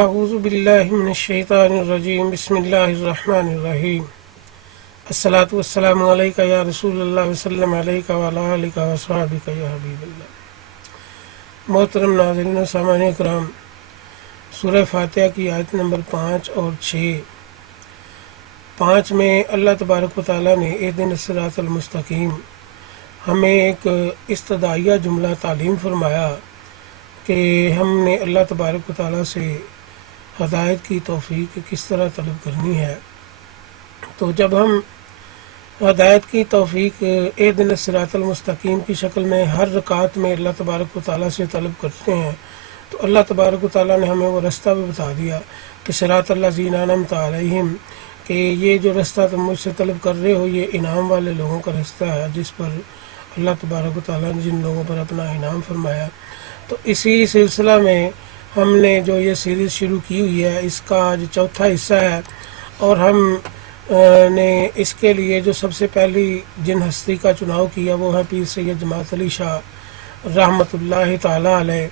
اعوذ باللہ من الشیطان الرجیم بسم اللہ الرحمن الرحیم الصلاۃ والسلام علیکہ یا رسول اللہ وسلم علیکہ وعلی آلکہ وصحبہ یا حبیب اللہ۔ محترم ناظرین و سامعین اکرام، سورہ فاتحہ کی آیت نمبر 5 اور 6 میں اللہ تبارک و تعالیٰ نے اہدنا الصراط المستقیم ہمیں ایک استدعائیہ جملہ تعلیم فرمایا کہ ہم نے اللہ تبارک و تعالیٰ سے ہدایت کی توفیق کس طرح طلب کرنی ہے۔ تو جب ہم ہدایت کی توفیق اہدنا الصراط المستقیم کی شکل میں ہر رکعت میں اللہ تبارک و تعالیٰ سے طلب کرتے ہیں تو اللہ تبارک و تعالیٰ نے ہمیں وہ رستہ بھی بتا دیا کہ صراط الذین انعمت علیہم، کہ یہ جو رستہ تم مجھ سے طلب کر رہے ہو یہ انعام والے لوگوں کا رستہ ہے جس پر اللہ تبارک و تعالیٰ نے جن لوگوں پر اپنا انعام فرمایا۔ تو اسی سلسلہ میں ہم نے جو یہ سیریز شروع کی ہوئی ہے اس کا آج چوتھا حصہ ہے، اور ہم نے اس کے لیے جو سب سے پہلی جن ہستی کا چناؤ کیا وہ ہے پیر سید جماعت علی شاہ رحمۃ اللہ تعالیٰ علیہ۔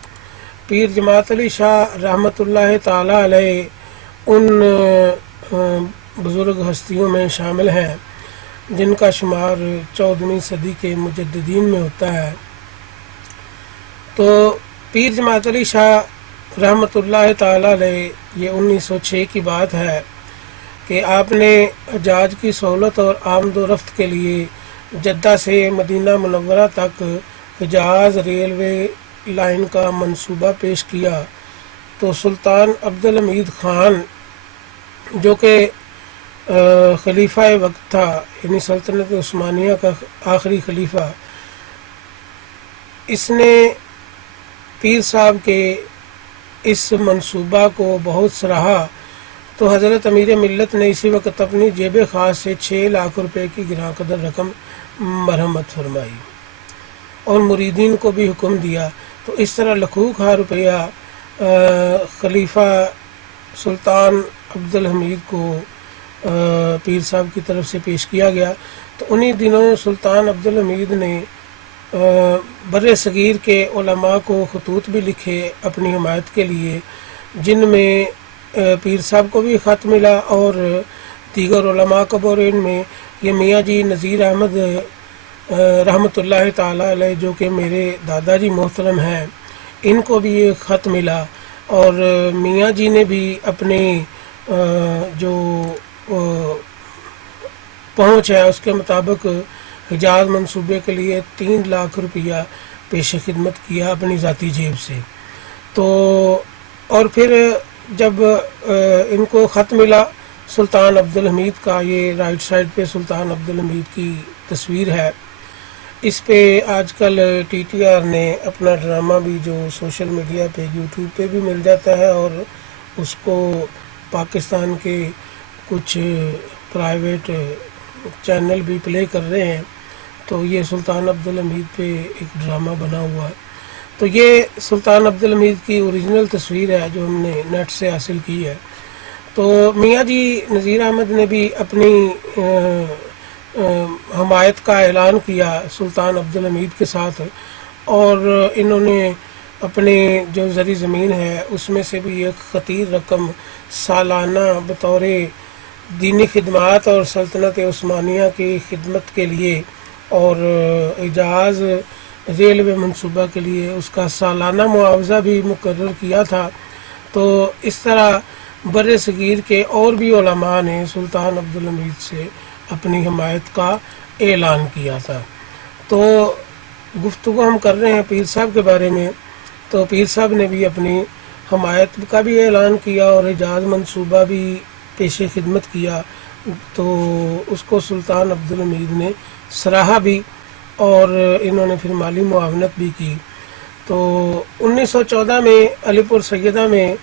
پیر جماعت علی شاہ رحمۃ اللہ تعالیٰ علیہ ان بزرگ ہستیوں میں شامل ہیں جن کا شمار 14ویں صدی کے مجددین میں ہوتا ہے۔ تو پیر جماعت علی شاہ رحمۃ اللہ تعالیٰ علیہ یہ 1906 کی بات ہے کہ آپ نے حجاج کی سہولت اور آمد و رفت کے لیے جدہ سے مدینہ منورہ تک حجاز ریلوے لائن کا منصوبہ پیش کیا۔ تو سلطان عبدالحمید خان جو کہ خلیفہ وقت تھا، یعنی سلطنت عثمانیہ کا آخری خلیفہ، اس نے پیر صاحب کے اس منصوبہ کو بہت سراہا۔ تو حضرت امیر ملت نے اسی وقت اپنی جیب خاص سے 6 لاکھ روپے کی گراں قدر رقم مرحمت فرمائی اور مریدین کو بھی حکم دیا۔ تو اس طرح لاکھوں روپیہ خلیفہ سلطان عبدالحمید کو پیر صاحب کی طرف سے پیش کیا گیا۔ تو انہی دنوں سلطان عبدالحمید نے بر صغیر کے علماء کو خطوط بھی لکھے اپنی حمایت کے لیے، جن میں پیر صاحب کو بھی خط ملا اور دیگر علماء قبورین میں یہ میاں جی نذیر احمد رحمۃ اللہ تعالیٰ علیہ جو کہ میرے دادا جی محترم ہیں، ان کو بھی یہ خط ملا، اور میاں جی نے بھی اپنی جو پہنچ ہے اس کے مطابق حجاز منصوبے کے لیے 3 لاکھ روپیہ پیش خدمت کیا اپنی ذاتی جیب سے۔ تو اور پھر جب ان کو خط ملا سلطان عبدالحمید کا، یہ رائٹ سائڈ پہ سلطان عبدالحمید کی تصویر ہے، اس پہ آج کل ٹی ٹی آر نے اپنا ڈرامہ بھی جو سوشل میڈیا پہ یوٹیوب پہ بھی مل جاتا ہے، اور اس کو پاکستان کے کچھ پرائیویٹ چینل بھی پلے کر رہے ہیں۔ تو یہ سلطان عبدالحمید پہ ایک ڈرامہ بنا ہوا ہے۔ تو یہ سلطان عبدالحمید کی اوریجنل تصویر ہے جو ہم نے نیٹ سے حاصل کی ہے۔ تو میاں جی نذیر احمد نے بھی اپنی حمایت کا اعلان کیا سلطان عبدالحمید کے ساتھ، اور انہوں نے اپنے جو زرعی زمین ہے اس میں سے بھی ایک خطیر رقم سالانہ بطور دینی خدمات اور سلطنت عثمانیہ کی خدمت کے لیے اور حجاز ریلوے منصوبہ کے لیے اس کا سالانہ معاوضہ بھی مقرر کیا تھا۔ تو اس طرح بر صغیر کے اور بھی علماء نے سلطان عبدالحمید سے اپنی حمایت کا اعلان کیا تھا۔ تو گفتگو ہم کر رہے ہیں پیر صاحب کے بارے میں، تو پیر صاحب نے بھی اپنی حمایت کا بھی اعلان کیا اور حجاز منصوبہ بھی پیش خدمت کیا۔ تو اس کو سلطان عبدالحمید نے سراہا بھی، اور انہوں نے پھر مالی معاونت بھی کی۔ تو 1914 میں علی پور سیدہ میں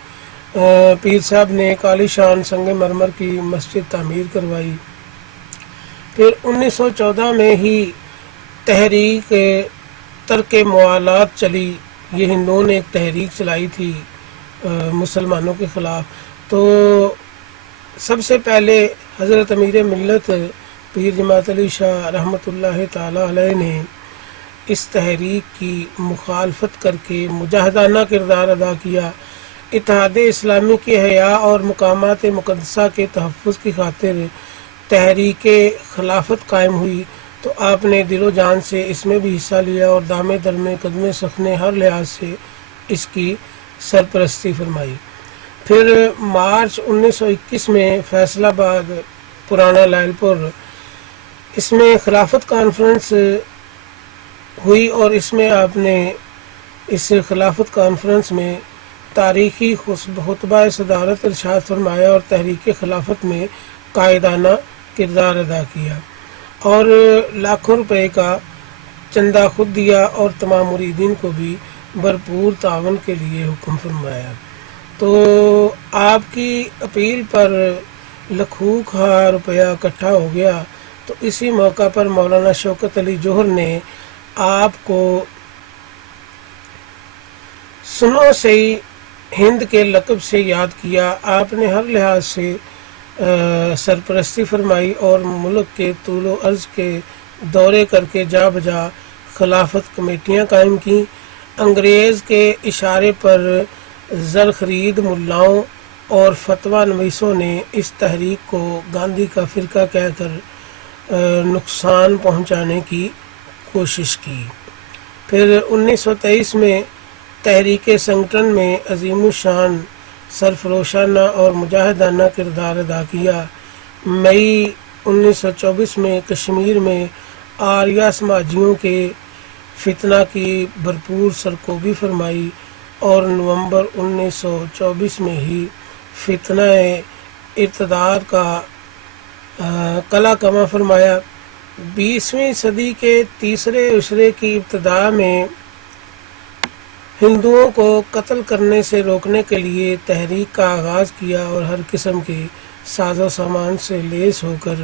پیر صاحب نے ایک عالی شان سنگ مرمر کی مسجد تعمیر کروائی۔ پھر 1914 میں ہی تحریک ترک موالات چلی، یہ ہندوؤں نے ایک تحریک چلائی تھی مسلمانوں کے خلاف۔ تو سب سے پہلے حضرت امیر ملت پیر جماعت علی شاہ رحمۃ اللہ تعالیٰ علیہ نے اس تحریک کی مخالفت کر کے مجاہدانہ کردار ادا کیا۔ اتحاد اسلامی کی حیا اور مقامات مقدسہ کے تحفظ کی خاطر تحریک خلافت قائم ہوئی تو آپ نے دل و جان سے اس میں بھی حصہ لیا اور دامے درمے قدمے سخنے ہر لحاظ سے اس کی سرپرستی فرمائی۔ پھر مارچ 1921 میں فیصل آباد پرانا لائل پور اس میں خلافت کانفرنس ہوئی اور اس میں آپ نے اس خلافت کانفرنس میں تاریخی خطبہ صدارت ارشاد فرمایا اور تحریک خلافت میں قائدانہ کردار ادا کیا اور لاکھوں روپے کا چندہ خود دیا اور تمام مریدین کو بھی بھرپور تعاون کے لیے حکم فرمایا۔ تو آپ کی اپیل پر لاکھوں کا روپیہ اکٹھا ہو گیا، تو اسی موقع پر مولانا شوکت علی جوہر نے آپ کو سنو سے ہند کے لقب سے یاد کیا۔ آپ نے ہر لحاظ سے سرپرستی فرمائی اور ملک کے طول و عرض کے دورے کر کے جا بجا خلافت کمیٹیاں قائم کیں۔ انگریز کے اشارے پر زر خرید ملاؤں اور فتویٰ نویسوں نے اس تحریک کو گاندھی کا فرقہ کہہ کر نقصان پہنچانے کی کوشش کی۔ پھر 1923 میں تحریک سنگٹن میں عظیم الشان سرفروشانہ اور مجاہدانہ کردار ادا کیا۔ مئی 1924 میں کشمیر میں آریہ سماجیوں کے فتنہ کی بھرپور سرکوبی فرمائی اور نومبر 1924 میں ہی فتنہ ارتداد کا قلع کما فرمایا۔ 20ویں صدی کے تیسرے عشرے کی ابتدا میں ہندوؤں کو قتل کرنے سے روکنے کے لیے تحریک کا آغاز کیا اور ہر قسم کے ساز و سامان سے لیس ہو کر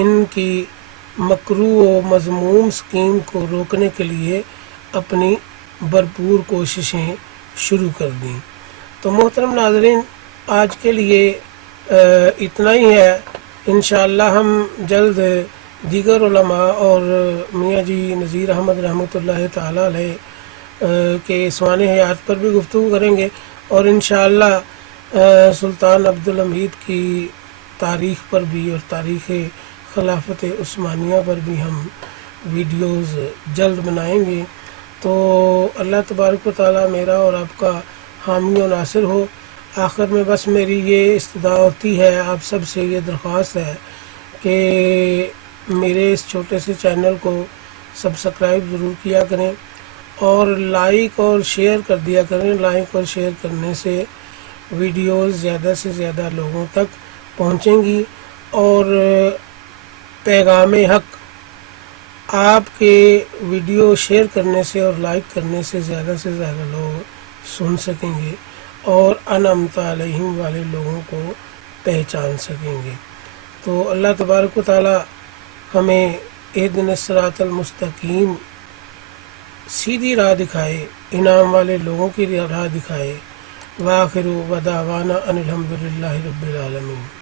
ان کی مکروہ و مذموم اسکیم کو روکنے کے لیے اپنی بھرپور کوششیں شروع کر دیں۔ تو محترم ناظرین، آج کے لیے اتنا ہی ہے۔ انشاءاللہ ہم جلد دیگر علماء اور میاں جی نذیر احمد رحمۃ اللہ تعالی علیہ کے سوانح حیات پر بھی گفتگو کریں گے اور انشاءاللہ سلطان عبدالحمید کی تاریخ پر بھی اور تاریخ خلافت عثمانیہ پر بھی ہم ویڈیوز جلد بنائیں گے۔ تو اللہ تبارک و تعالیٰ میرا اور آپ کا حامی و ناصر ہو۔ آخر میں بس میری یہ استدعا ہوتی ہے، آپ سب سے یہ درخواست ہے کہ میرے اس چھوٹے سے چینل کو سبسکرائب ضرور کیا کریں اور لائک اور شیئر کر دیا کریں۔ لائک اور شیئر کرنے سے ویڈیوز زیادہ سے زیادہ لوگوں تک پہنچیں گی اور پیغام حق آپ کے ویڈیو شیئر کرنے سے اور لائک کرنے سے زیادہ لوگ سن سکیں گے اور انعمت علیہم والے لوگوں کو پہچان سکیں گے۔ تو اللہ تبارک و تعالی ہمیں اہدنا الصراط المستقیم سیدھی راہ دکھائے، انعام والے لوگوں کی راہ دکھائے۔ وآخر دعوانا ان الحمد للہ رب العالمین۔